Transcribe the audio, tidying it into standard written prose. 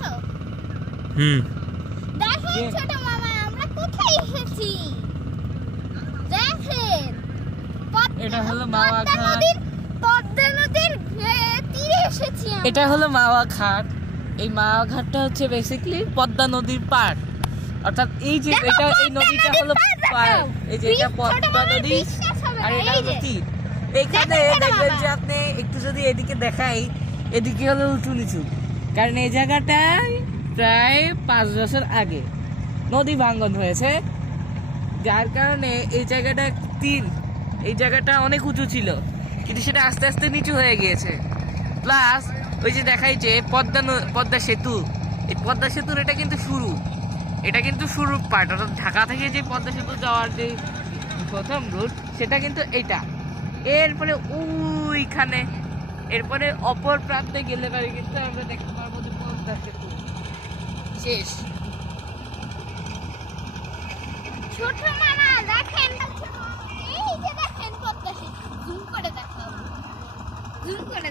দেখেছো? হুম। দেখেন ছোট মামা আমরা কোথায় এসেছি? দেখেন এটা হলো মাওয়া ঘাট। পদ্মা নদীর তীরে এসেছি আমরা। এটা হলো মাওয়া ঘাট। এই মাওয়া ঘাটটা হচ্ছে বেসিক্যালি পদ্মা নদীর পাড়, অর্থাৎ এই যে দেখো, এটা এই পদ্মা নদীটা নদীর হলো পাড় পাড়, দেখাও। এই যে এটা ছোট পদ্মা মামার নদী বিশ্বাস হবে না, আর এটা এই হলো যে। তীর। এখানে দেখো, ছোট দেখবেন মামা। যে আপনি একটু যদি এদিকে দেখাই, এদিকে হলো উঁচু নিচু, কারণ এই জায়গাটায় প্রায় 5 বছর আগে নদী ভাঙ্গন হয়েছে, যার কারণে এই জায়গাটা তীর, এই জায়গাটা অনেক উঁচু ছিল, কিন্তু সেটা আস্তে আস্তে নিচু হয়ে গিয়েছে। প্লাস ওই যে দেখাই যে পদ্মা সেতু, এই পদ্মা সেতুর এটা কিন্তু শুরু পার্ট, অর্থাৎ ঢাকা থেকে যে পদ্মা সেতু যাওয়ার যে প্রথম রুট সেটা কিন্তু এইটা। এরপরে ওইখানে, এরপরে অপর প্রান্তে গেলে পারে কিন্তু আমরা দেখতে পারবো যে পদ্মা সেতু শেষ। ছোট মামা দেখেন, এই যে দেখেন পদ্মা সেতু। জুম করে দেখাও, জুম করে